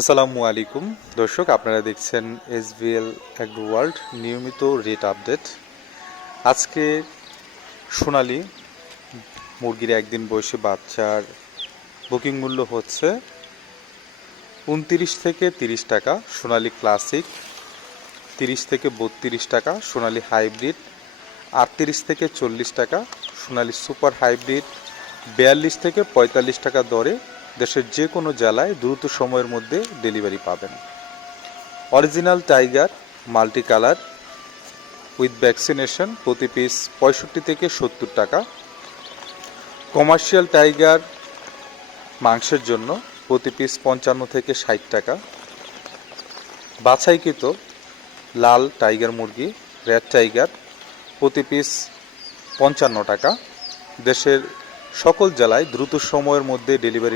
আসসালামু আলাইকুম দর্শক, আপনারা দেখছেন এসভিএল অ্যাগ্রো ওয়ার্ল্ড নিয়মিত রেট আপডেট। আজকে সোনালী মুরগির একদিন বয়সী বাচ্চার বুকিং মূল্য হচ্ছে 29 থেকে 30 টাকা সোনালী ক্লাসিক, 30 থেকে 32 টাকা সোনালী হাইব্রিড, 38 থেকে 40 টাকা সোনালী সুপার হাইব্রিড, 42 থেকে 45 টাকা দরে দেশের যে কোনো জেলায় দ্রুত সময়ের মধ্যে ডেলিভারি পাবেন। Original tiger multi colour with vaccination প্রতি পিস 65 থেকে 70 টাকা। কমার্শিয়াল টাইগার মাংসের জন্য প্রতি পিস 55 থেকে 60 টাকা। বাছাইকৃত লাল টাইগার মুরগি রেড টাইগার প্রতি পিস 55 টাকা। দেশের সকল জেলায় দ্রুত সময়ের মধ্যে ডেলিভারি